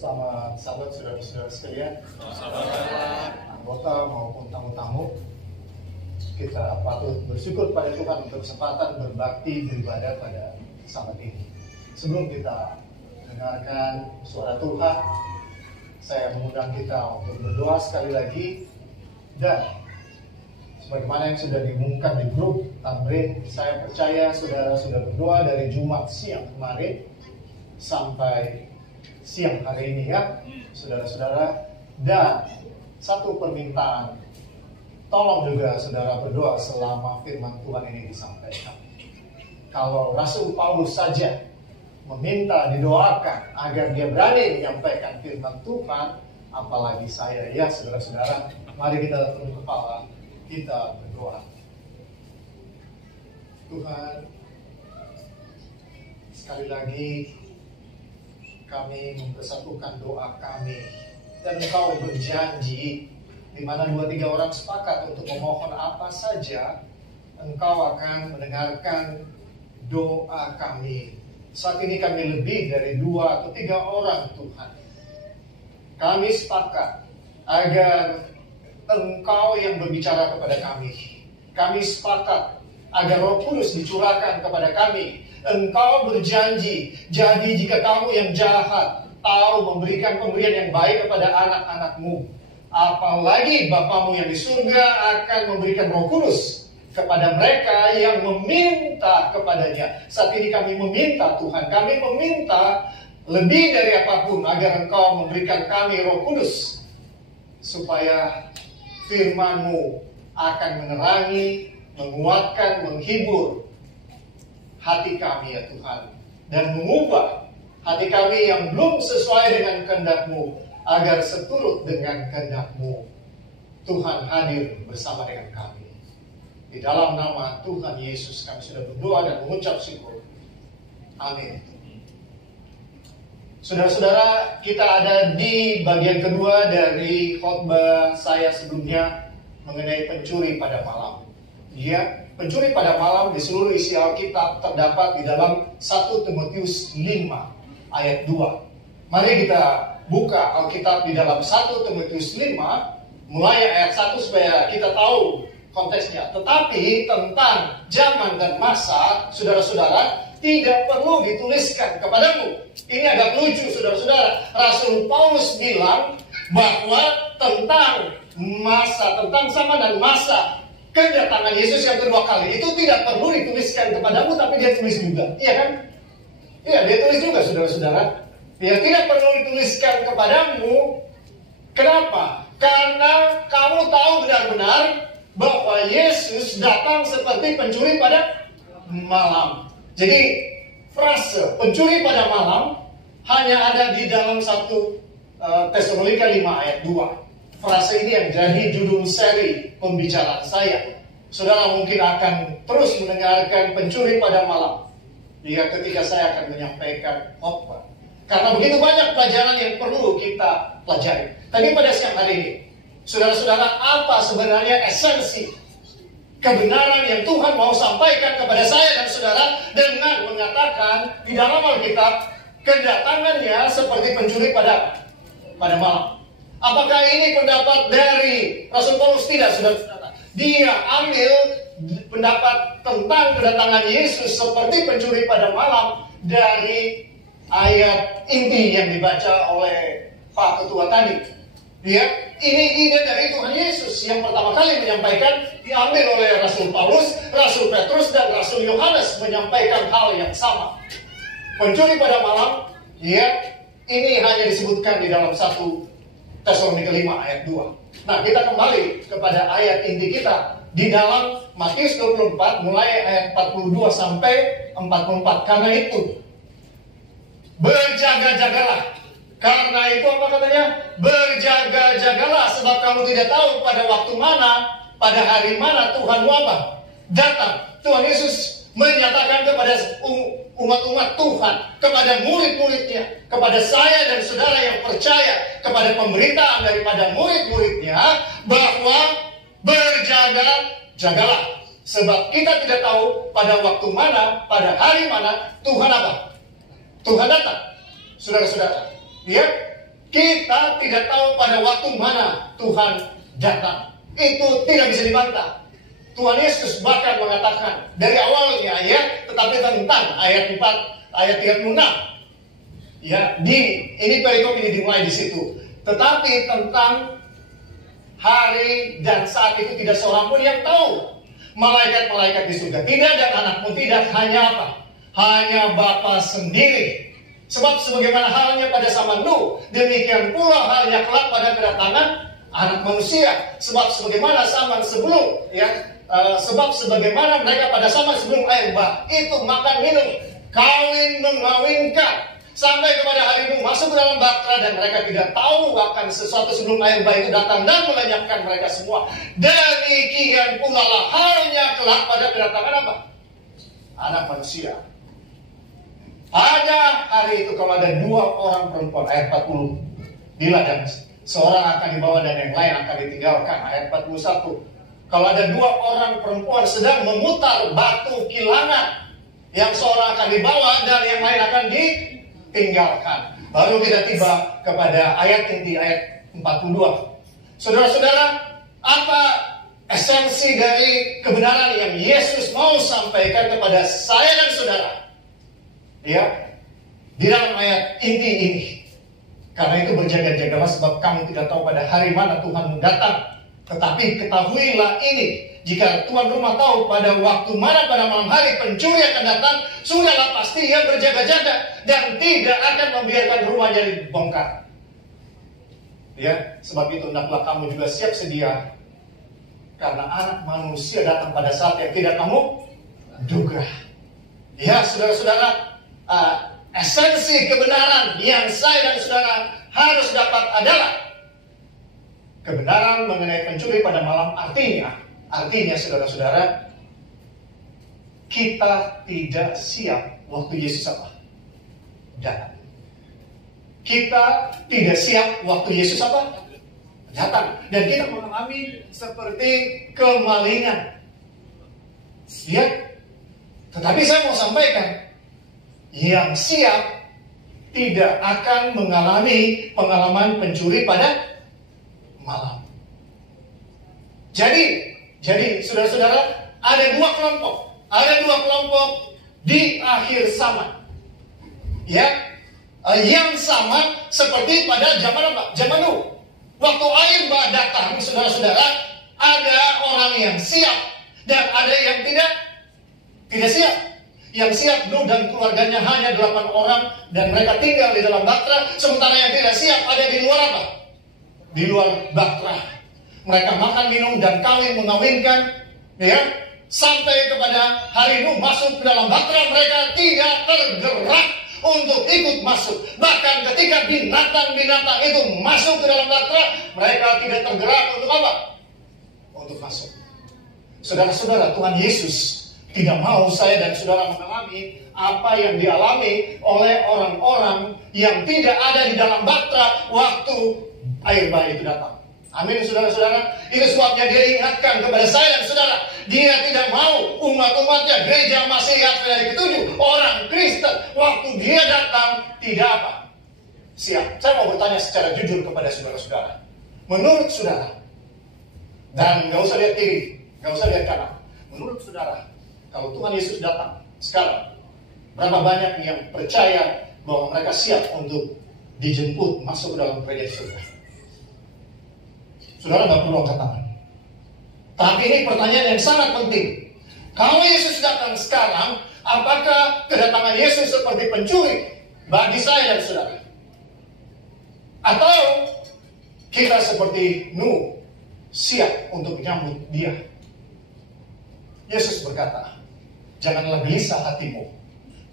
Selamat sahabat saudara-saudara sekalian, anggota maupun tamu-tamu, kita patut bersyukur pada Tuhan untuk kesempatan berbakti beribadah pada saat ini. Sebelum kita dengarkan suara Tuhan, saya mengundang kita untuk berdoa sekali lagi. Dan sebagaimana yang sudah diumumkan di grup Tamrin, saya percaya saudara sudah berdoa dari Jumat siang kemarin sampai siang hari ini ya, saudara-saudara. Dan satu permintaan, tolong juga saudara berdoa selama firman Tuhan ini disampaikan. Kalau Rasul Paulus saja meminta didoakan agar dia berani menyampaikan firman Tuhan, apalagi saya ya saudara-saudara. Mari kita tunduk kepala, kita berdoa. Tuhan, sekali lagi kami mempersatukan doa kami, dan Engkau berjanji di mana 2-3 orang sepakat untuk memohon apa saja, Engkau akan mendengarkan doa kami. Saat ini kami lebih dari 2 atau 3 orang Tuhan. Kami sepakat agar Engkau yang berbicara kepada kami. Kami sepakat agar Roh Kudus dicurahkan kepada kami. Engkau berjanji, jadi jika kamu yang jahat tahu memberikan pemberian yang baik kepada anak-anakmu, apalagi Bapamu yang di surga akan memberikan Roh Kudus kepada mereka yang meminta kepadanya. Saat ini kami meminta Tuhan, kami meminta lebih dari apapun agar Engkau memberikan kami Roh Kudus, supaya firman-Mu akan menerangi, menguatkan, menghibur hati kami ya Tuhan, dan mengubah hati kami yang belum sesuai dengan kehendak-Mu agar seturut dengan kehendak-Mu. Tuhan hadir bersama dengan kami. Di dalam nama Tuhan Yesus kami sudah berdoa dan mengucap syukur. Amin. Saudara-saudara, kita ada di bagian kedua dari khotbah saya sebelumnya mengenai pencuri pada malam. Ya, pencuri pada malam di seluruh isi Alkitab terdapat di dalam 1 Timotius 5 ayat 2. Mari kita buka Alkitab di dalam 1 Timotius 5 mulai ayat 1 supaya kita tahu konteksnya. Tetapi tentang zaman dan masa, saudara-saudara, tidak perlu dituliskan kepadamu. Ini agak lucu saudara-saudara. Rasul Paulus bilang bahwa tentang masa, tentang zaman dan masa kedatangan Yesus yang kedua kali itu tidak perlu dituliskan kepadamu, tapi dia tulis juga. Iya kan? Iya, dia tulis juga saudara-saudara. Ya, tidak perlu dituliskan kepadamu. Kenapa? Karena kamu tahu benar-benar bahwa Yesus datang seperti pencuri pada malam. Jadi frase pencuri pada malam hanya ada di dalam 1 Tesalonika 5 ayat 2. Frase ini yang jadi judul seri pembicaraan saya. Saudara mungkin akan terus mendengarkan pencuri pada malam jika ketika saya akan menyampaikan khotbah. Karena begitu banyak pelajaran yang perlu kita pelajari. Tapi pada siang hari ini, saudara-saudara, apa sebenarnya esensi kebenaran yang Tuhan mau sampaikan kepada saya dan saudara dengan mengatakan di dalam Alkitab kedatangannya seperti pencuri pada malam? Apakah ini pendapat dari Rasul Paulus? Tidak, saudara-saudara. Dia ambil pendapat tentang kedatangan Yesus seperti pencuri pada malam dari ayat inti yang dibaca oleh Pak Ketua tadi. Ya, ini ide dari Tuhan Yesus yang pertama kali menyampaikan, diambil oleh Rasul Paulus, Rasul Petrus, dan Rasul Yohanes menyampaikan hal yang sama. Pencuri pada malam, ya, ini hanya disebutkan di dalam 1 Tesalonika 5 ayat 2. Nah, kita kembali kepada ayat inti kita di dalam Matius 24 mulai ayat 42 sampai 44. Karena itu berjaga-jagalah. Karena itu apa katanya? Berjaga-jagalah, sebab kamu tidak tahu pada waktu mana, pada hari mana Tuhan apa datang. Tuhan Yesus menyatakan kepada umat-umat Tuhan, kepada murid-muridnya, kepada saya dan saudara yang percaya, kepada pemberitaan daripada murid-muridnya, bahwa berjaga-jagalah. Sebab kita tidak tahu pada waktu mana, pada hari mana Tuhan apa? Tuhan datang. Saudara-saudara, ya, Kita tidak tahu pada waktu mana Tuhan datang. Itu tidak bisa dibantah. Tuhan Yesus bahkan mengatakan dari awalnya ya, tetapi tentang ayat 4, ayat 36. Ya, ini perikop ini dimulai di situ. Tetapi tentang hari dan saat itu tidak seorang pun yang tahu. Malaikat-malaikat di surga tidak, dan anak pun tidak, hanya apa? Hanya Bapa sendiri. Sebab sebagaimana halnya pada zaman Nuh, demikian pula halnya kelak pada kedatangan Anak Manusia. Sebab sebagaimana zaman sebelum, sebab sebagaimana mereka pada zaman sebelum air bah itu makan minum, kawin mengawinkan, sampai kepada hari Nuh masuk ke dalam bahtera, dan mereka tidak tahu akan sesuatu sebelum air bah itu datang dan melenyapkan mereka semua. Demikian pula lah halnya kelak pada kedatangan apa? Anak Manusia. Pada hari itu kalau ada 2 orang perempuan, ayat 40, bila dan seorang akan dibawa dan yang lain akan ditinggalkan, ayat 41. Kalau ada 2 orang perempuan sedang memutar batu kilangan, yang seorang akan dibawa dan yang lain akan ditinggalkan. Baru kita tiba kepada ayat inti, ayat 42. Saudara-saudara, apa esensi dari kebenaran yang Yesus mau sampaikan kepada saya dan saudara? Ya, di dalam ayat inti ini. Karena itu berjaga-jagalah, sebab kamu tidak tahu pada hari mana Tuhan datang. Tetapi ketahuilah ini, jika tuan rumah tahu pada waktu mana pada malam hari pencuri akan datang, sudahlah pasti ia berjaga-jaga dan tidak akan membiarkan rumahnya dibongkar. Ya, sebab itu hendaklah kamu juga siap sedia, karena Anak Manusia datang pada saat yang tidak kamu duga. Ya, saudara-saudara, esensi kebenaran yang saya dan saudara harus dapat adalah kebenaran mengenai pencuri pada malam. Artinya saudara-saudara, kita tidak siap waktu Yesus apa? Datang. Kita tidak siap waktu Yesus apa? Datang. Dan kita mengalami seperti kemalingan. Ya. Tetapi saya mau sampaikan, yang siap tidak akan mengalami pengalaman pencuri pada malam. Jadi saudara-saudara, ada 2 kelompok. Ada 2 kelompok di akhir zaman. Ya, yang sama seperti pada zaman apa? Zaman Nuh. Waktu air bah datang, saudara-saudara, ada orang yang siap dan ada yang tidak siap. Yang siap, Nuh dan keluarganya hanya 8 orang, dan mereka tinggal di dalam bahtera. Sementara yang tidak siap ada di luar apa? Di luar bahtera. Mereka makan, minum, dan kawin mengawinkan, ya, sampai kepada hari Nuh masuk ke dalam bahtera. Mereka tidak tergerak untuk ikut masuk. Bahkan ketika binatang-binatang itu masuk ke dalam bahtera, mereka tidak tergerak untuk apa? Untuk masuk. Saudara-saudara, Tuhan Yesus tidak mau saya dan saudara mengalami apa yang dialami oleh orang-orang yang tidak ada di dalam bahtera waktu air bah itu datang. Amin, saudara-saudara. Itu sebabnya dia ingatkan kepada saya dan saudara, dia tidak mau umat-umatnya, gereja Masihat dari ke-7, orang Kristen, waktu dia datang tidak apa? Siap. Saya mau bertanya secara jujur kepada saudara-saudara. Menurut saudara, dan gak usah lihat kiri, gak usah lihat kanan, menurut saudara, kalau Tuhan Yesus datang sekarang, berapa banyak yang percaya bahwa mereka siap untuk dijemput masuk ke dalam kerajaan surga? Saudara nggak perlu angkat tangan. Tapi ini pertanyaan yang sangat penting. Kalau Yesus datang sekarang, apakah kedatangan Yesus seperti pencuri bagi saya dan saudara? Atau kita seperti Nuh, siap untuk menyambut dia? Yesus berkata, janganlah gelisah hatimu.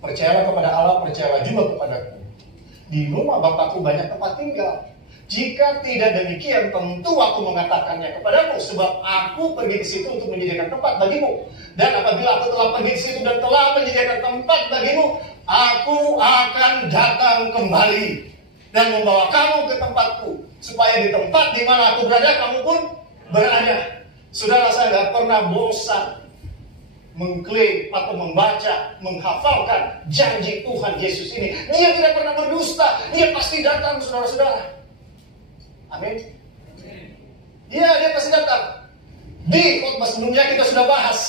Percayalah kepada Allah, percayalah juga kepadaku. Di rumah Bapakku banyak tempat tinggal. Jika tidak demikian, tentu aku mengatakannya kepadamu, sebab aku pergi ke situ untuk menyediakan tempat bagimu. Dan apabila aku telah pergi ke situ dan telah menyediakan tempat bagimu, aku akan datang kembali dan membawa kamu ke tempatku, supaya di tempat di mana aku berada, kamu pun berada. Saudara, saya tidak pernah bosan mengklaim atau membaca, menghafalkan janji Tuhan Yesus ini. Dia tidak pernah berdusta. Dia pasti datang, saudara-saudara. Amin. Iya, dia pasti datang. Di khotbah sebelumnya kita sudah bahas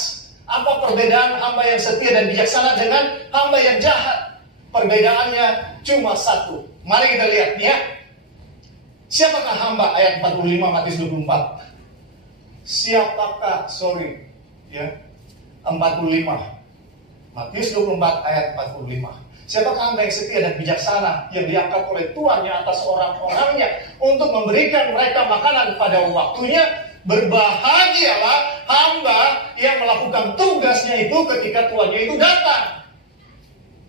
apa perbedaan hamba yang setia dan bijaksana dengan hamba yang jahat. Perbedaannya cuma satu. Mari kita lihat ya. Siapakah hamba? Ayat 45 Matius 24. Siapakah, 45. Matius 24 ayat 45. Siapakah hamba yang setia dan bijaksana yang diangkat oleh tuannya atas orang-orangnya untuk memberikan mereka makanan pada waktunya? Berbahagialah hamba yang melakukan tugasnya itu ketika tuannya itu datang.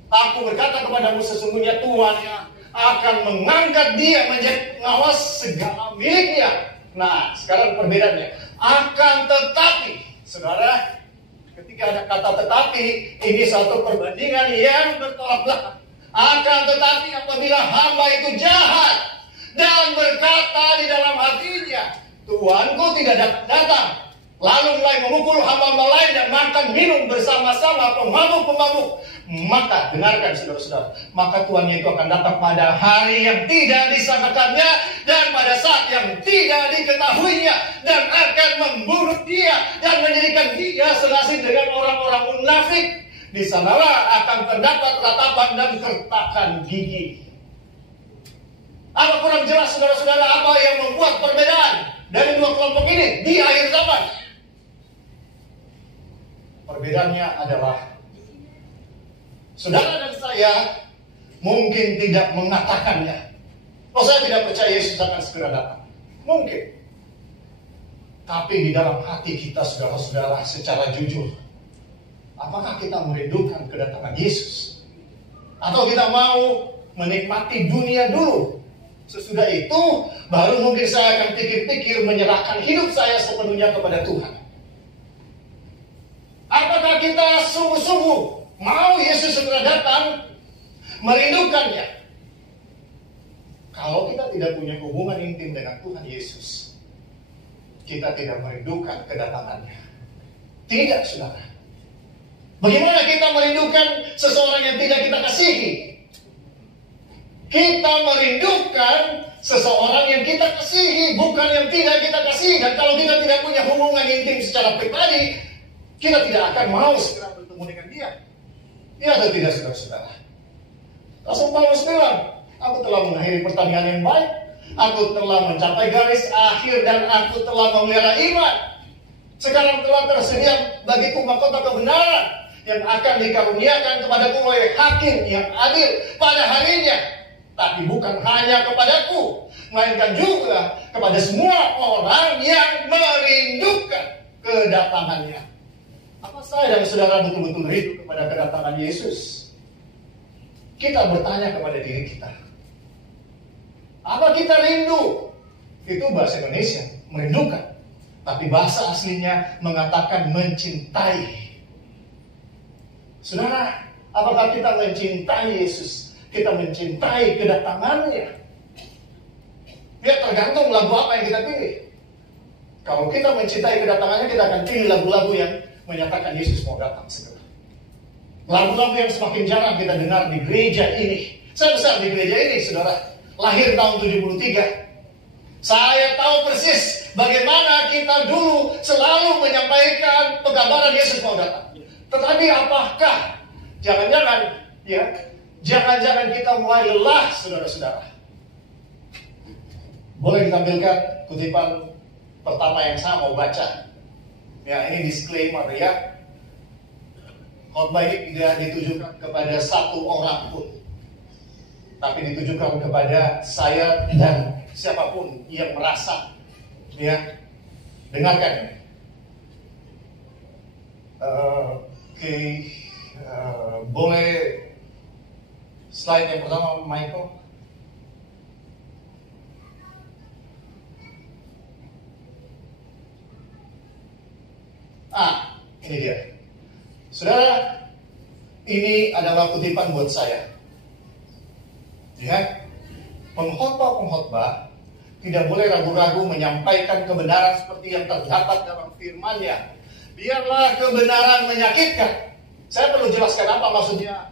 Aku berkata kepadamu, sesungguhnya tuannya akan mengangkat dia menjadi pengawas segala miliknya. Nah, sekarang perbedaannya. Akan tetapi, saudara, ketika ada kata tetapi, ini suatu perbandingan yang bertolak belakang. Akan tetapi apabila hamba itu jahat dan berkata di dalam hatinya, Tuanku tidak datang, lalu mulai memukul hamba-hamba lain dan makan minum bersama-sama pemabuk-pemabuk, maka dengarkan saudara-saudara, maka tuannya itu akan datang pada hari yang tidak disangkakannya dan pada saat yang tidak diketahuinya, dan akan membunuh dia dan menjadikan dia senasib dengan orang-orang munafik. Di sanalah akan terdapat ratapan dan kertakan gigi. Apa kurang jelas saudara-saudara apa yang membuat perbedaan dari dua kelompok ini di akhir zaman? Perbedaannya adalah saudara dan saya mungkin tidak mengatakannya. Oh, saya tidak percaya Yesus akan segera datang. Mungkin. Tapi di dalam hati kita, saudara-saudara, secara jujur, apakah kita merindukan kedatangan Yesus? Atau kita mau menikmati dunia dulu? Sesudah itu, baru mungkin saya akan pikir-pikir menyerahkan hidup saya sepenuhnya kepada Tuhan. Apakah kita sungguh-sungguh mau Yesus segera datang, merindukannya? Kalau kita tidak punya hubungan intim dengan Tuhan Yesus, kita tidak merindukan kedatangannya. Tidak, saudara. Bagaimana kita merindukan seseorang yang tidak kita kasihi? Kita merindukan seseorang yang kita kasihi, bukan yang tidak kita kasihi. Dan kalau kita tidak punya hubungan intim secara pribadi, kita tidak akan mau segera bertemu dengan dia. Iya atau tidak, saudara-saudara? Rasul Paulus bilang, aku telah mengakhiri pertandingan yang baik, aku telah mencapai garis akhir, dan aku telah memelihara iman. Sekarang telah tersedia bagiku mahkota kebenaran yang akan dikaruniakan kepadaku oleh hakim yang adil pada harinya. Tapi bukan hanya kepadaku, melainkan juga kepada semua orang yang merindukan kedatangannya. Apa saya dan saudara betul-betul rindu kepada kedatangan Yesus? Kita bertanya kepada diri kita, apa kita rindu? Itu bahasa Indonesia, merindukan. Tapi bahasa aslinya mengatakan mencintai. Saudara, apakah kita mencintai Yesus? Kita mencintai kedatangannya? Ya, tergantung lagu apa yang kita pilih. Kalau kita mencintai kedatangannya, kita akan pilih lagu-lagu yang menyatakan Yesus mau datang segera. Lagu-lagu yang semakin jarang kita dengar di gereja ini. Saya besar di gereja ini, saudara. Lahir tahun 73. Saya tahu persis bagaimana kita dulu selalu menyampaikan penggambaran Yesus mau datang. Tetapi apakah jangan-jangan kita mulai lelah, saudara-saudara? Boleh ditampilkan kutipan pertama yang saya mau baca. Ya, ini disclaimer ya. Khotbah ini tidak ditujukan kepada satu orang pun, tapi ditujukan kepada saya dan siapapun yang merasa. Ya, dengarkan. Boleh slide yang pertama, Michael. Ini dia. Saudara, ini adalah kutipan buat saya. Ya, pengkhotbah tidak boleh ragu-ragu menyampaikan kebenaran seperti yang terdapat dalam firman-Nya. Biarlah kebenaran menyakitkan. Saya perlu jelaskan apa maksudnya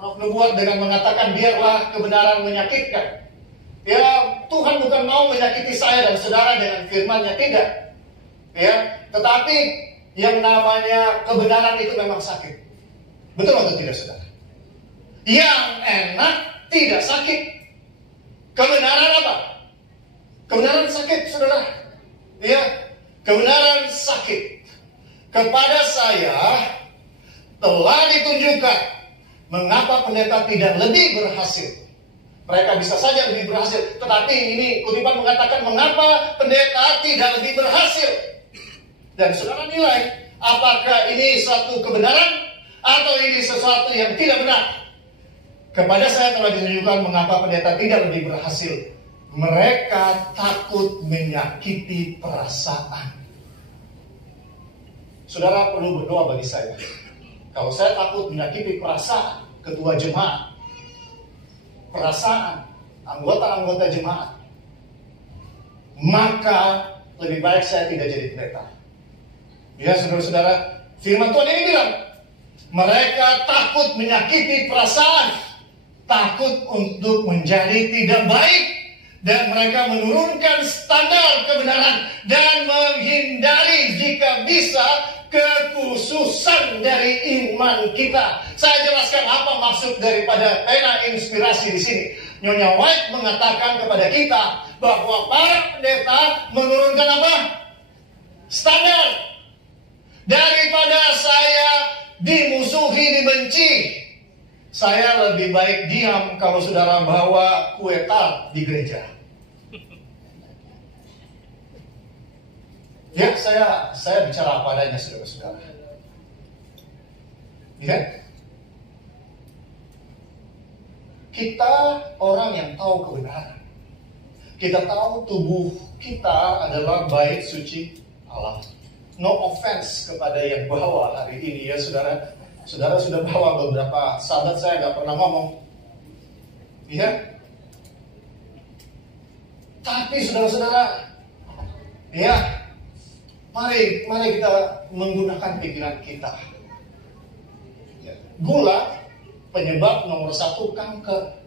Roh Nubuat dengan mengatakan biarlah kebenaran menyakitkan. Ya, Tuhan bukan mau menyakiti saya dan saudara dengan firman-Nya, tidak. Ya, tetapi yang namanya kebenaran itu memang sakit. Betul atau tidak, saudara? Yang enak tidak sakit. Kebenaran apa? Kebenaran sakit, saudara. Ya, kebenaran sakit. Kepada saya telah ditunjukkan mengapa pendeta tidak lebih berhasil. Mereka bisa saja lebih berhasil, tetapi ini kutipan mengatakan mengapa pendeta tidak lebih berhasil. Dan saudara nilai, apakah ini suatu kebenaran atau ini sesuatu yang tidak benar? Kepada saya telah ditunjukkan mengapa pendeta tidak lebih berhasil. Mereka takut menyakiti perasaan. Saudara perlu berdoa bagi saya. Kalau saya takut menyakiti perasaan ketua jemaat, perasaan anggota-anggota jemaat, maka lebih baik saya tidak jadi pendeta. Ya, saudara-saudara, firman Tuhan ini bilang, mereka takut menyakiti perasaan, takut untuk menjadi tidak baik, dan mereka menurunkan standar kebenaran dan menghindari jika bisa kekhususan dari iman kita. Saya jelaskan apa maksud daripada pena inspirasi di sini. Nyonya White mengatakan kepada kita bahwa para pendeta menurunkan apa? Standar. Daripada saya dimusuhi, dibenci, saya lebih baik diam kalau saudara bawa kue tart di gereja. Ya, saya bicara apa adanya, saudara-saudara. Ya, kita orang yang tahu kebenaran. Kita tahu tubuh kita adalah bait suci Allah. No offense kepada yang bawa hari ini, ya saudara. Saudara sudah bawa beberapa sahabat, saya nggak pernah ngomong. Ya. Tapi saudara-saudara, ya, mari kita menggunakan pikiran kita. Gula penyebab nomor 1 kanker.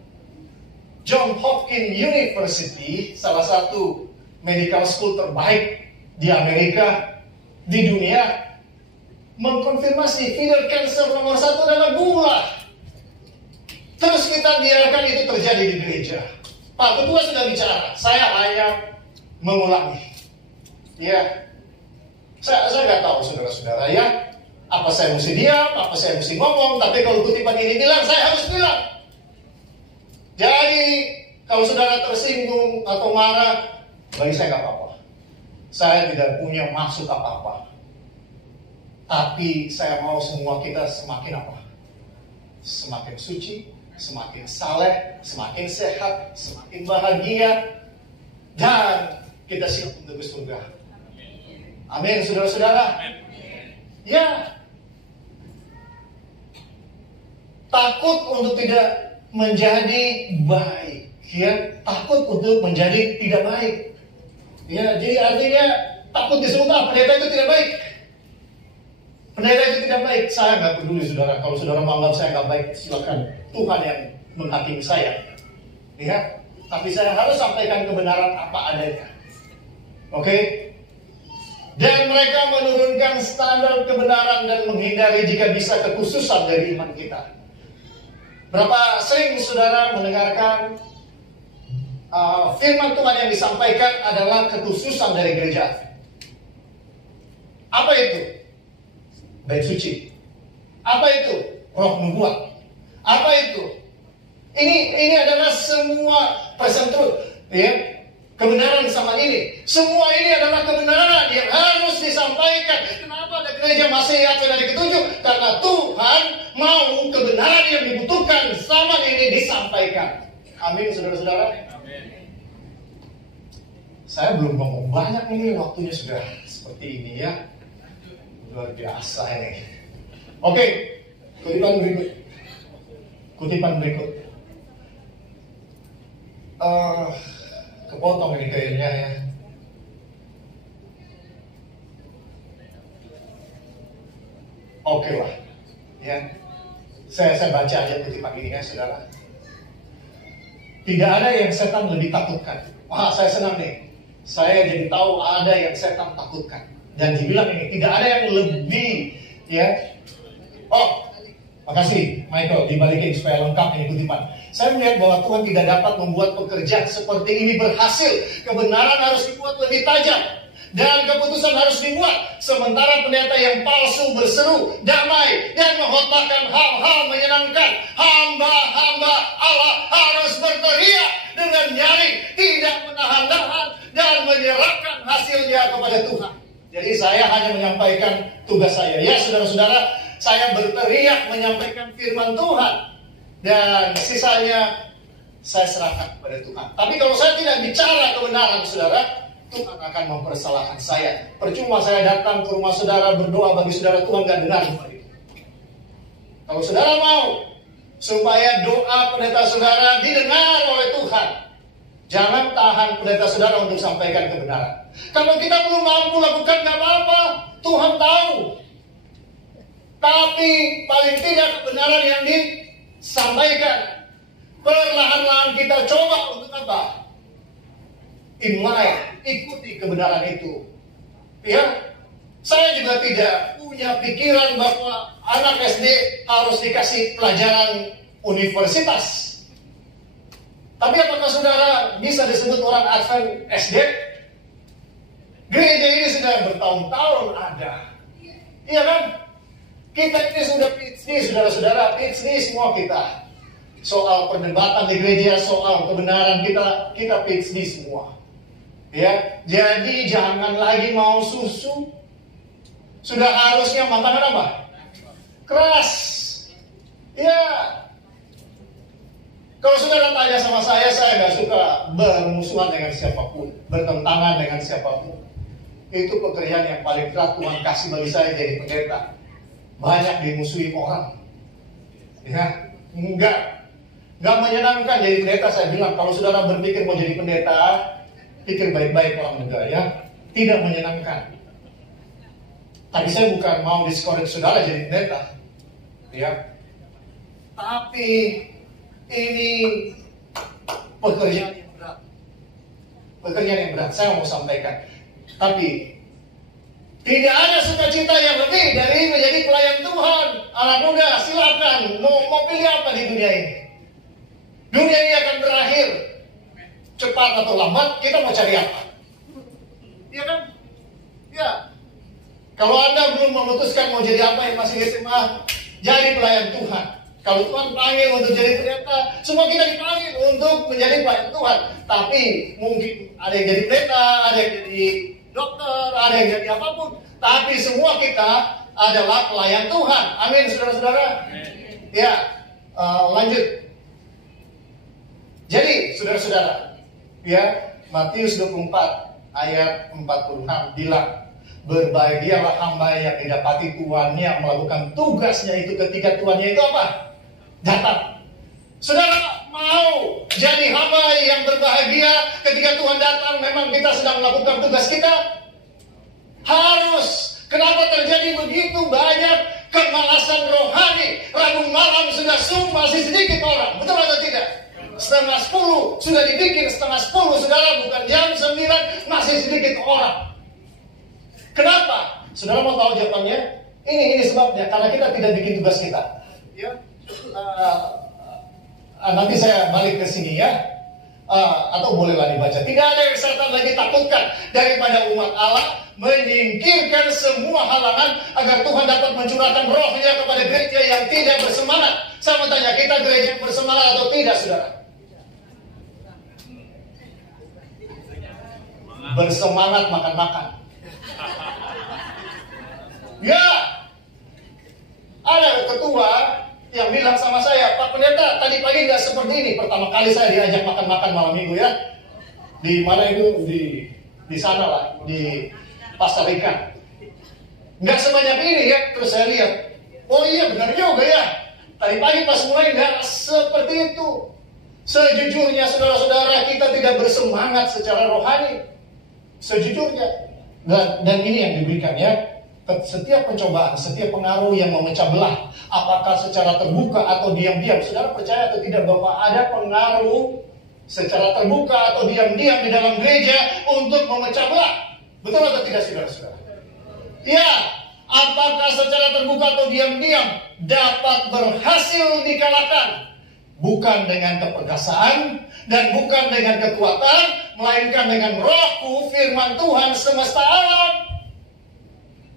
John Hopkins University, salah satu medical school terbaik di Amerika, di dunia, mengkonfirmasi fetal cancer nomor 1 adalah gula. Terus kita biarkan itu terjadi di gereja. Pak Ketua sudah bicara, saya hanya mengulangi. Ya, saya nggak tahu saudara-saudara ya, apa saya mesti diam, apa saya mesti ngomong. Tapi kalau kutipan ini bilang, saya harus bilang. Jadi kalau saudara tersinggung atau marah, bagi saya nggak apa-apa. Saya tidak punya maksud apa-apa. Tapi saya mau semua kita semakin apa? Semakin suci, semakin saleh, semakin sehat, semakin bahagia, dan kita siap untuk ke surga. Amin, saudara-saudara. Ya, takut untuk tidak menjadi baik, ya, takut untuk menjadi tidak baik. Ya, jadi artinya takut disebut pendeta itu tidak baik. Pendeta itu tidak baik. Saya nggak peduli, saudara. Kalau saudara menganggap saya nggak baik, silakan. Tuhan yang menghakimi saya. Ya, tapi saya harus sampaikan kebenaran apa adanya. Oke? Dan mereka menurunkan standar kebenaran dan menghindari jika bisa kekhususan dari iman kita. Berapa sering saudara mendengarkan firman Tuhan yang disampaikan adalah kekhususan dari gereja? Apa itu? Bait suci. Apa itu? Roh nubuat. Apa itu? Ini adalah semua present truth, ya. Kebenaran sama ini. Semua ini adalah kebenaran yang harus disampaikan. Kenapa ada gereja masih ada dari ketujuh? Karena Tuhan mau kebenaran yang dibutuhkan zaman ini disampaikan. Amin, saudara-saudara. Amin. Saya belum ngomong banyak ini, waktunya sudah seperti ini ya. Luar biasa ini. Oke, kutipan berikut. Kepotong ini kayaknya ya. Oke lah, ya. Saya baca aja kutipan ini ya, saudara. Tidak ada yang setan lebih takutkan. Wah, saya senang nih. Saya jadi tahu ada yang setan takutkan. Dan dibilang ini, tidak ada yang lebih, ya. Oh, makasih Michael, dibalikin supaya lengkap ini kutipan. Saya melihat bahwa Tuhan tidak dapat membuat pekerjaan seperti ini berhasil. Kebenaran harus dibuat lebih tajam. Dan keputusan harus dibuat. Sementara pendeta yang palsu berseru damai dan mengkhotbahkan hal-hal menyenangkan. Hamba-hamba Allah harus berteriak dengan nyaring, tidak menahan-nahan, dan menyerahkan hasilnya kepada Tuhan. Jadi saya hanya menyampaikan tugas saya. Ya saudara-saudara, saya berteriak menyampaikan firman Tuhan. Dan sisanya saya serahkan kepada Tuhan. Tapi kalau saya tidak bicara kebenaran saudara, Tuhan akan mempersalahkan saya. Percuma saya datang ke rumah saudara berdoa bagi saudara, Tuhan gak dengar. Kalau saudara mau supaya doa pendeta saudara didengar oleh Tuhan, jangan tahan pendeta saudara untuk sampaikan kebenaran. Kalau kita belum mampu lakukan gak apa-apa, Tuhan tahu. Tapi paling tidak kebenaran yang disampaikan, perlahan-lahan kita coba untuk apa? Ikuti kebenaran itu. Ya, saya juga tidak punya pikiran bahwa anak SD harus dikasih pelajaran universitas. Tapi apakah saudara bisa disebut orang Advent SD? Gereja ini sudah bertahun-tahun ada. Iya kan? Kita ini sudah PhD, saudara-saudara, PhD semua kita. Soal perdebatan di gereja, soal kebenaran kita PhD semua. Ya, jadi jangan lagi mau susu. Sudah harusnya makanan apa? Keras. Ya. Kalau saudara tanya sama saya nggak suka bermusuhan dengan siapapun, bertentangan dengan siapapun. Itu pekerjaan yang paling berat Tuhan kasih bagi saya jadi pendeta. Banyak dimusuhi orang. Ya, enggak menyenangkan jadi pendeta. Saya bilang kalau saudara berpikir mau jadi pendeta, pikir baik-baik orang muda ya. Tidak menyenangkan. Tapi saya bukan mau discourage saudara jadi pendeta. Ya. Tapi ini pekerjaan yang berat. Pekerjaan yang berat saya mau sampaikan. Tapi tidak ada sukacita yang lebih dari menjadi pelayan Tuhan. Anak muda silakan mau pilih apa di dunia ini. Dunia ini akan berakhir. Cepat atau lambat, kita mau cari apa? Iya kan? Ya. Kalau Anda belum memutuskan mau jadi apa yang masih SMA, jadi pelayan Tuhan. Kalau Tuhan panggil untuk jadi pendeta, semua kita dipanggil untuk menjadi pelayan Tuhan. Tapi mungkin ada yang jadi pendeta, ada yang jadi dokter, ada yang jadi apapun. Tapi semua kita adalah pelayan Tuhan. Amin, saudara-saudara. Ya, lanjut. Jadi, saudara-saudara, ya, Matius 24 ayat 46 bilang, berbahagialah hamba yang didapati tuannya melakukan tugasnya itu ketika tuannya itu apa? Datang. Saudara mau jadi hamba yang berbahagia ketika Tuhan datang? Memang kita sedang melakukan tugas kita? Harus. Kenapa terjadi begitu banyak kemalasan rohani? Rabu malam sudah masih sedikit orang. Betul atau tidak? 9:30 sudah dibikin 9:30, saudara, bukan jam 9, masih sedikit orang. Kenapa? Saudara mau tahu jawabannya? Ini sebabnya, karena kita tidak bikin tugas kita. Ya. Nanti saya balik ke sini ya. Atau bolehlah dibaca. Tidak ada yang setan lagi takutkan daripada umat Allah menyingkirkan semua halangan agar Tuhan dapat mencurahkan rohnya kepada gereja yang tidak bersemangat. Saya mau tanya, kita gereja yang bersemangat atau tidak, saudara? Bersemangat makan-makan. Ya, ada ketua yang bilang sama saya, Pak Pendeta, tadi pagi nggak seperti ini. Pertama kali saya diajak makan-makan malam minggu ya. Di mana itu? Di sana lah, di Pasar Ikan. Nggak sebanyak ini ya. Terus saya lihat, oh iya benar juga ya. Tadi pagi pas mulai nggak seperti itu. Sejujurnya saudara-saudara, kita tidak bersemangat secara rohani. Sejujurnya. Dan ini yang diberikan ya. Setiap pencobaan, setiap pengaruh yang memecah belah, apakah secara terbuka atau diam-diam, saudara percaya atau tidak bahwa ada pengaruh secara terbuka atau diam-diam di dalam gereja untuk memecah belah. Betul atau tidak, saudara-saudara? Ya, apakah secara terbuka atau diam-diam dapat berhasil dikalahkan? Bukan dengan keperkasaan dan bukan dengan kekuatan, melainkan dengan Rohku, firman Tuhan semesta alam.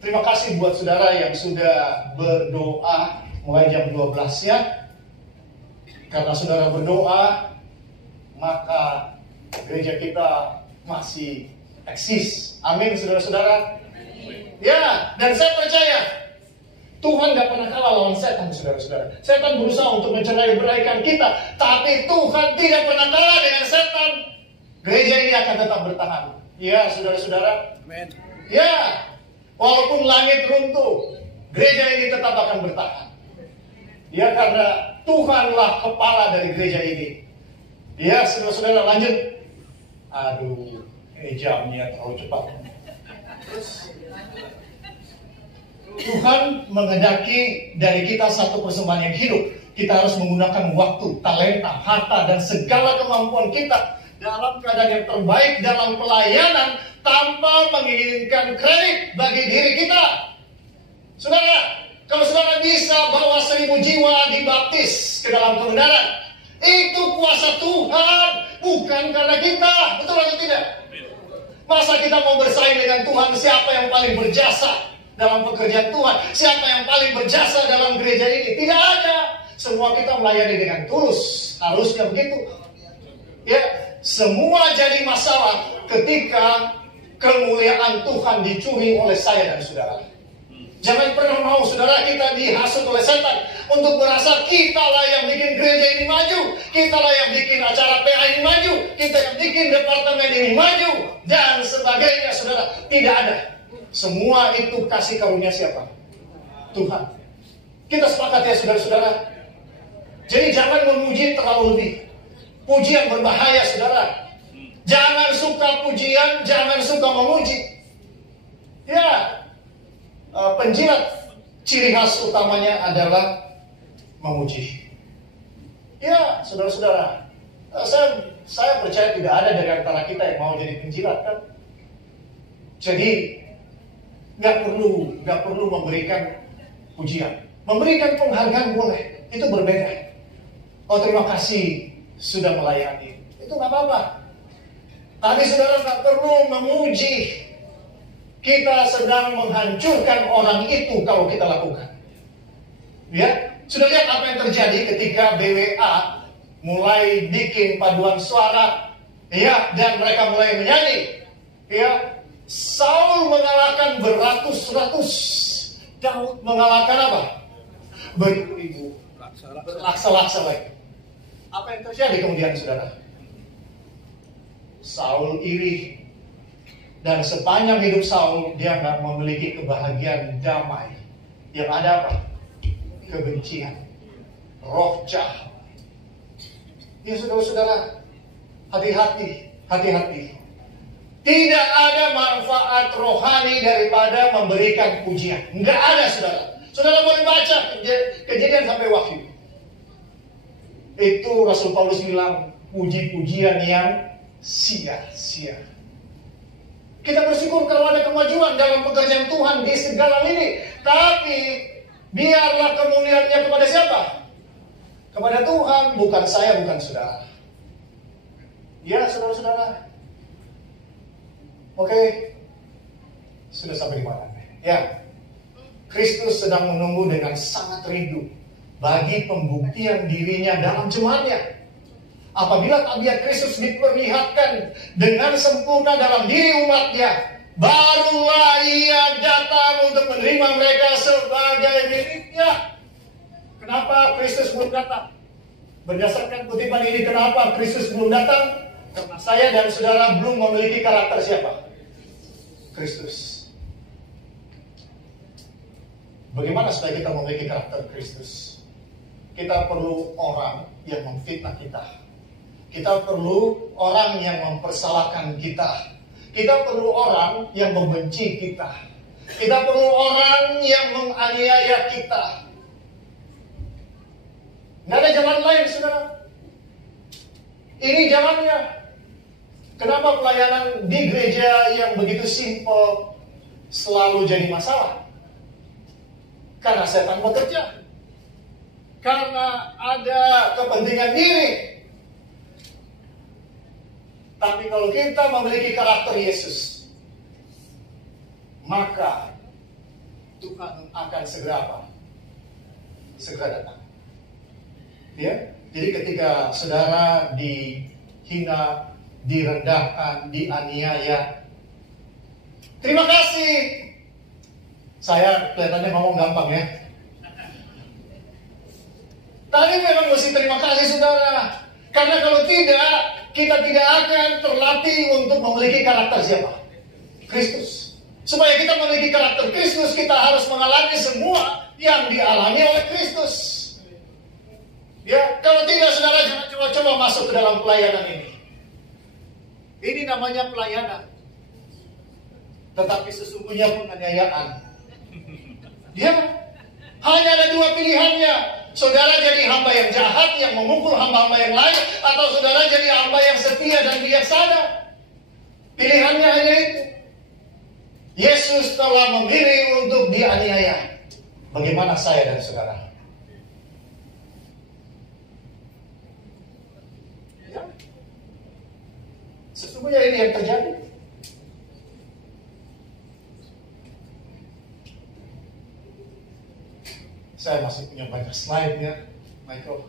Terima kasih buat saudara yang sudah berdoa mulai jam 12 ya. Karena saudara berdoa, maka gereja kita masih eksis. Amin, saudara-saudara. Ya, dan saya percaya Tuhan gak pernah kalah lawan setan, saudara-saudara. Setan berusaha untuk mencerai-beraikan kita, tapi Tuhan tidak pernah kalah dengan setan. Gereja ini akan tetap bertahan. Ya, saudara-saudara. Amin. Ya, walaupun langit runtuh, gereja ini tetap akan bertahan. Ya, karena Tuhanlah kepala dari gereja ini. Ya, saudara-saudara, lanjut. Aduh, ini jamnya terlalu cepat. Tuhan menghendaki dari kita satu persembahan yang hidup. Kita harus menggunakan waktu, talenta, harta, dan segala kemampuan kita dalam keadaan yang terbaik dalam pelayanan tanpa menginginkan kredit bagi diri kita. Saudara, kalau saudara bisa bawa 1000 jiwa dibaptis ke dalam kebenaran, itu kuasa Tuhan, bukan karena kita. Betul atau tidak? Masa kita mau bersaing dengan Tuhan, siapa yang paling berjasa dalam pekerjaan Tuhan, siapa yang paling berjasa dalam gereja ini? Tidak ada. Semua kita melayani dengan tulus. Harusnya begitu. Ya, semua jadi masalah ketika kemuliaan Tuhan dicuri oleh saya dan saudara. Jangan pernah mau saudara kita dihasut oleh setan untuk merasa kitalah yang bikin gereja ini maju, kitalah yang bikin acara PA ini maju, kita yang bikin departemen ini maju, dan sebagainya, saudara. Tidak ada. Semua itu kasih karunia siapa? Tuhan. Kita sepakat ya, saudara-saudara. Jadi jangan memuji terlalu lebih. Pujian berbahaya, saudara. Jangan suka pujian, jangan suka memuji. Ya, penjilat ciri khas utamanya adalah memuji. Ya, saudara-saudara, saya percaya tidak ada dari antara kita yang mau jadi penjilat, kan? Jadi nggak perlu memberikan pujian, memberikan penghargaan boleh, itu berbeda. Oh, terima kasih sudah melayani, itu nggak apa-apa. Tapi saudara nggak perlu memuji. Kita sedang menghancurkan orang itu kalau kita lakukan. Ya, sudah lihat apa yang terjadi ketika BWA mulai bikin paduan suara, ya, dan mereka mulai menyanyi. Ya, Saul mengalahkan beratus-ratus, Daud mengalahkan apa? Beribu-ribu, berlaksa-laksa lagi. Apa yang terjadi kemudian, saudara? Saul iri. Dan sepanjang hidup Saul, dia nggak memiliki kebahagiaan damai. Yang ada apa? Kebencian, roh jahat. Ya, saudara-saudara, hati-hati. Tidak ada manfaat rohani daripada memberikan pujian. Nggak ada, saudara. Saudara boleh baca Kejadian sampai Wahyu. Itu Rasul Paulus bilang, puji-pujian yang sia-sia. Kita bersyukur kalau ada kemajuan dalam pekerjaan Tuhan di segala lini. Tapi biarlah kemuliaannya kepada siapa? Kepada Tuhan, bukan saya, bukan saudara. Ya, saudara-saudara. Oke. Sudah sampai di mana? Ya. Kristus sedang menunggu dengan sangat rindu bagi pembuktian dirinya dalam jemaatnya. Apabila tabiat Kristus diperlihatkan dengan sempurna dalam diri umatnya, barulah ia datang untuk menerima mereka sebagai miliknya. Kenapa Kristus belum datang? Berdasarkan kutipan ini, kenapa Kristus belum datang? Karena saya dan saudara belum memiliki karakter siapa? Kristus. Bagaimana supaya kita memiliki karakter Kristus? Kita perlu orang yang memfitnah kita. Kita perlu orang yang mempersalahkan kita. Kita perlu orang yang membenci kita. Kita perlu orang yang menganiaya kita. Nggak ada jalan lain, saudara. Ini jalannya. Kenapa pelayanan di gereja yang begitu simple selalu jadi masalah? Karena setan bekerja. Karena ada kepentingan diri. Tapi kalau kita memiliki karakter Yesus, maka Tuhan akan segera apa? Segera datang. Ya, jadi ketika saudara dihina, direndahkan, dianiaya, terima kasih. Saya kelihatannya ngomong gampang ya. Tapi memang mesti terima kasih saudara. Karena kalau tidak, kita tidak akan terlatih untuk memiliki karakter siapa? Kristus. Supaya kita memiliki karakter Kristus, kita harus mengalami semua yang dialami oleh Kristus. Ya, kalau tidak saudara jangan coba-coba masuk ke dalam pelayanan ini. Ini namanya pelayanan. Tetapi sesungguhnya penganiayaan. Ya, hanya ada dua pilihannya. Saudara jadi hamba yang jahat, yang memukul hamba-hamba yang lain, atau saudara jadi hamba yang setia dan bijaksana. Pilihannya hanya itu. Yesus telah memilih untuk dianiaya. Bagaimana saya dan saudara? Ya. Sesungguhnya ini yang terjadi. Saya masih punya banyak slide-nya, Michael.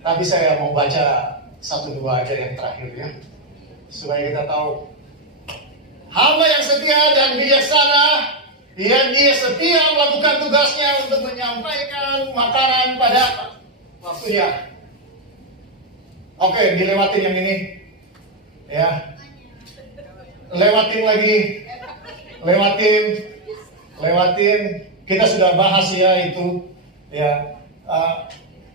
Tapi saya mau baca 1-2 aja yang terakhir ya. Supaya kita tahu. Hamba yang setia dan bijaksana, dia setia melakukan tugasnya untuk menyampaikan makanan pada waktunya. Oke, dilewatin yang ini. Ya. Lewatin lagi. Lewatin. Kita sudah bahas ya itu. Ya.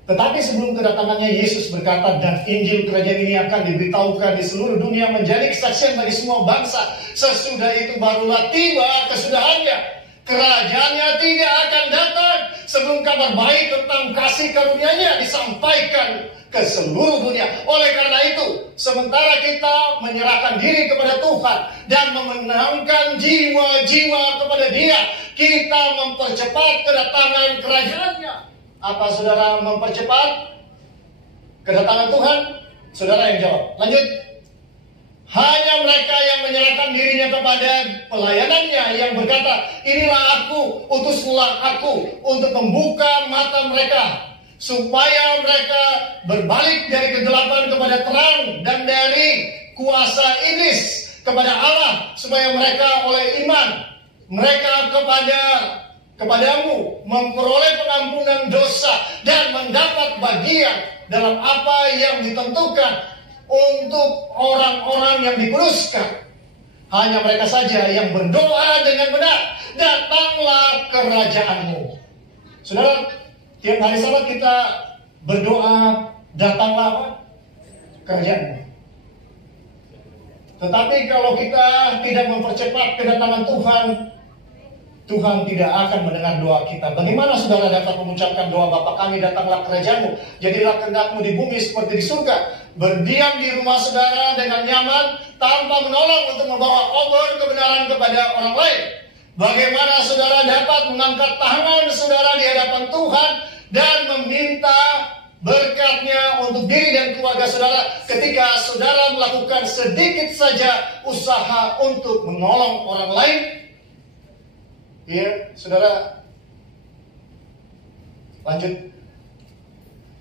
Tetapi sebelum kedatangannya Yesus berkata, dan Injil kerajaan ini akan diberitahukan di seluruh dunia menjadi kesaksian bagi semua bangsa. Sesudah itu barulah tiba kesudahannya. Kerajaannya tidak akan datang sebelum kabar baik tentang kasih karunia-Nya disampaikan ke seluruh dunia. Oleh karena itu, sementara kita menyerahkan diri kepada Tuhan dan memenangkan jiwa-jiwa kepada Dia, kita mempercepat kedatangan kerajaan-Nya. Apa saudara mempercepat kedatangan Tuhan? Saudara yang jawab. Lanjut. Hanya mereka yang menyerahkan dirinya kepada pelayanannya, yang berkata, inilah aku, utuslah aku untuk membuka mata mereka, supaya mereka berbalik dari kegelapan kepada terang, dan dari kuasa iblis kepada Allah, supaya mereka oleh iman mereka kepadamu memperoleh pengampunan dosa dan mendapat bagian dalam apa yang ditentukan untuk orang-orang yang dikuduskan. Hanya mereka saja yang berdoa dengan benar. Datanglah kerajaan-Mu. Saudara, tiap hari Sabat kita berdoa, datanglah apa? Kerajaan-Mu. Tetapi kalau kita tidak mempercepat kedatangan Tuhan, Tuhan tidak akan mendengar doa kita. Bagaimana saudara dapat mengucapkan doa, Bapa kami, datanglah kerajaan-Mu, jadilah kehendak-Mu di bumi seperti di surga. Berdiam di rumah saudara dengan nyaman, tanpa menolong untuk membawa obor kebenaran kepada orang lain. Bagaimana saudara dapat mengangkat tangan saudara di hadapan Tuhan dan meminta berkat-Nya untuk diri dan keluarga saudara ketika saudara melakukan sedikit saja usaha untuk menolong orang lain? Ya, saudara, lanjut.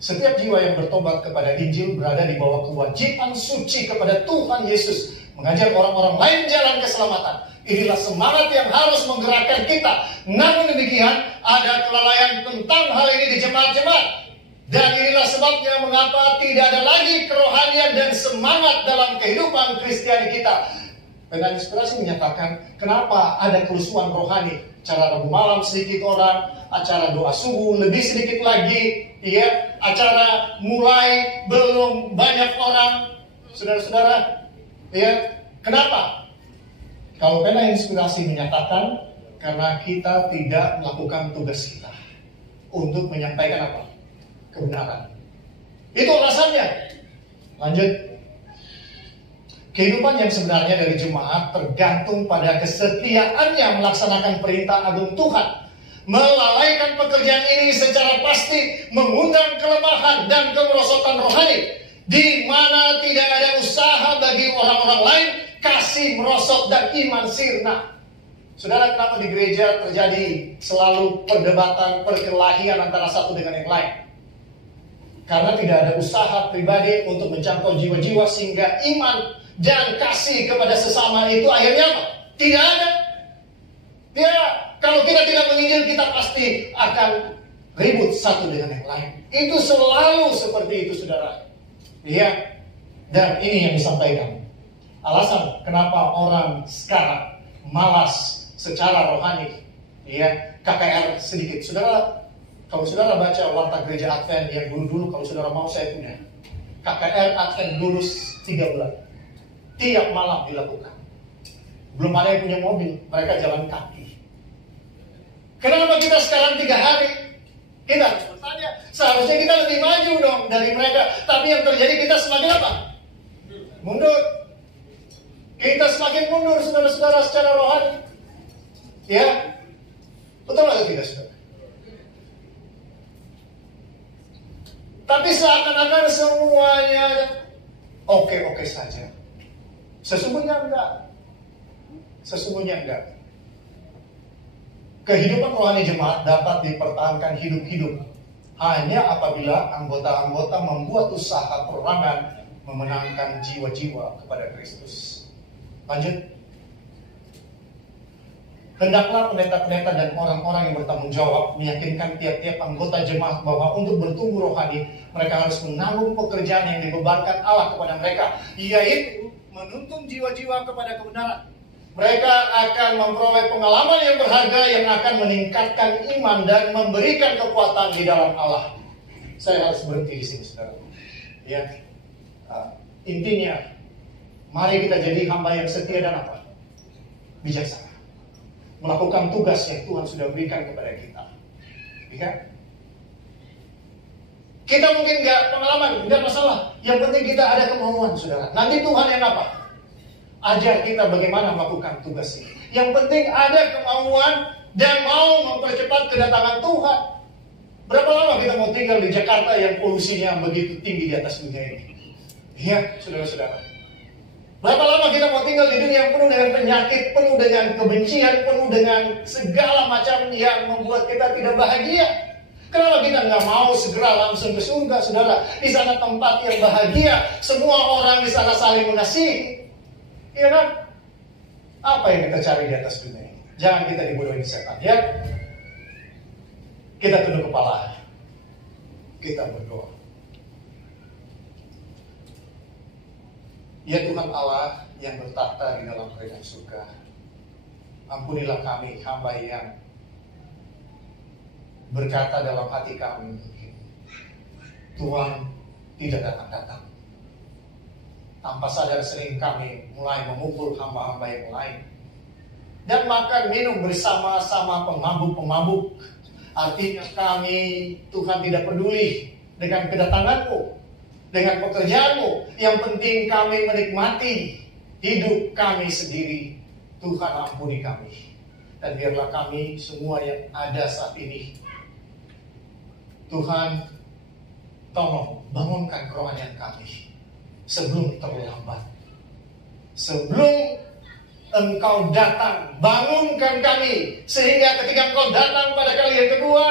Setiap jiwa yang bertobat kepada Injil berada di bawah kewajiban suci kepada Tuhan Yesus, mengajar orang-orang lain jalan keselamatan. Inilah semangat yang harus menggerakkan kita. Namun demikian, ada kelalaian tentang hal ini di jemaat-jemaat. Dan inilah sebabnya mengapa tidak ada lagi kerohanian dan semangat dalam kehidupan Kristiani kita. Dengan inspirasi menyatakan, kenapa ada kerusuhan rohani? Acara Rabu malam sedikit orang, acara doa subuh lebih sedikit lagi, ya, acara mulai belum banyak orang. Saudara-saudara, ya, kenapa? Kalau pena inspirasi menyatakan, karena kita tidak melakukan tugas kita untuk menyampaikan apa? Kebenaran. Itu alasannya. Lanjut. Kehidupan yang sebenarnya dari jemaat tergantung pada kesetiaannya melaksanakan perintah agung Tuhan. Melalaikan pekerjaan ini secara pasti mengundang kelemahan dan kemerosotan rohani, di mana tidak ada usaha bagi orang-orang lain kasih merosot dan iman sirna. Saudara, kenapa di gereja terjadi selalu perdebatan, perkelahian antara satu dengan yang lain? Karena tidak ada usaha pribadi untuk menjangkau jiwa-jiwa, sehingga iman dan kasih kepada sesama itu akhirnya apa? Tidak ada. Ya, kalau kita tidak menginjil, kita pasti akan ribut satu dengan yang lain. Itu selalu seperti itu, saudara. Ya, dan ini yang disampaikan. Alasan kenapa orang sekarang malas secara rohani. Ya, KKR sedikit. Saudara, kalau saudara baca warta gereja Advent yang dulu-dulu, kalau saudara mau saya punya. KKR Advent lulus 3 bulan. Tiap malam dilakukan. Belum ada yang punya mobil, mereka jalan kaki. Kenapa kita sekarang 3 hari? Kita harus bertanya, seharusnya kita lebih maju dong dari mereka. Tapi yang terjadi, kita semakin apa? Mundur. Kita semakin mundur, saudara-saudara, secara rohani. Ya, betul atau tidak, saudara? Tapi seakan-akan semuanya oke-oke saja. Sesungguhnya enggak. Sesungguhnya enggak. Kehidupan rohani jemaat dapat dipertahankan hidup-hidup hanya apabila anggota-anggota membuat usaha perorangan memenangkan jiwa-jiwa kepada Kristus. Lanjut. Hendaklah pendeta-pendeta dan orang-orang yang bertanggung jawab meyakinkan tiap-tiap anggota jemaat bahwa untuk bertumbuh rohani, mereka harus menanggung pekerjaan yang dibebankan Allah kepada mereka, yaitu menuntun jiwa-jiwa kepada kebenaran. Mereka akan memperoleh pengalaman yang berharga yang akan meningkatkan iman dan memberikan kekuatan di dalam Allah. Saya harus berhenti di sini, saudara. Ya, intinya, mari kita jadi hamba yang setia dan apa? Bijaksana. Melakukan tugas yang Tuhan sudah berikan kepada kita. Ya? Kita mungkin nggak pengalaman, nggak masalah. Yang penting kita ada kemauan, saudara. Nanti Tuhan yang apa? Ajar kita bagaimana melakukan tugas ini. Yang penting ada kemauan dan mau mempercepat kedatangan Tuhan. Berapa lama kita mau tinggal di Jakarta yang polusinya begitu tinggi di atas dunia ini? Ya, saudara-saudara. Berapa lama kita mau tinggal di dunia yang penuh dengan penyakit, penuh dengan kebencian, penuh dengan segala macam yang membuat kita tidak bahagia? Kenapa kita nggak mau segera langsung ke surga, saudara? Di sana tempat yang bahagia, semua orang di sana saling mengasihi. Iya kan? Apa yang kita cari di atas dunia ini? Jangan kita dibodohi setan, ya. Kita tunduk kepala. Kita berdoa. Ya Tuhan Allah yang bertahta di dalam kerajaan surga, ampunilah kami hamba yang berkata dalam hati kami, Tuhan tidak datang-datang. Tanpa sadar sering kami mulai memukul hamba-hamba yang lain dan makan minum bersama-sama pemabuk-pemabuk. Artinya kami, Tuhan, tidak peduli dengan kedatanganmu, dengan pekerjaanmu. Yang penting kami menikmati hidup kami sendiri. Tuhan, ampuni kami. Dan biarlah kami semua yang ada saat ini, Tuhan, tolong bangunkan kerohanian kami sebelum terlambat. Sebelum Engkau datang, bangunkan kami sehingga ketika Engkau datang pada kali yang kedua,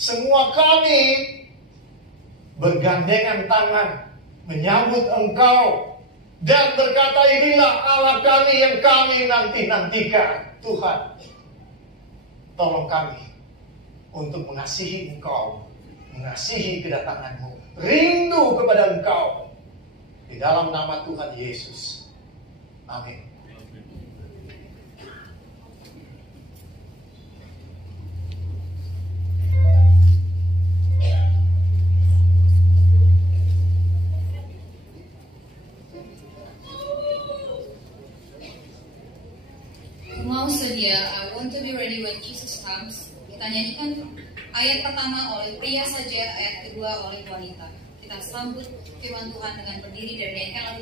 semua kami bergandengan tangan menyambut Engkau dan berkata, inilah Allah kami yang kami nanti-nantikan. Tuhan, tolong kami untuk mengasihi Engkau, mengasihi kedatangan-Mu, rindu kepada Engkau. Di dalam nama Tuhan Yesus. Amin. Mau sedia, I want to be ready when Jesus comes. Kita nyanyikan ayat pertama oleh pria saja, ayat kedua oleh wanita. Kita kita sambut firman Tuhan dengan berdiri dan nyanyikan lagu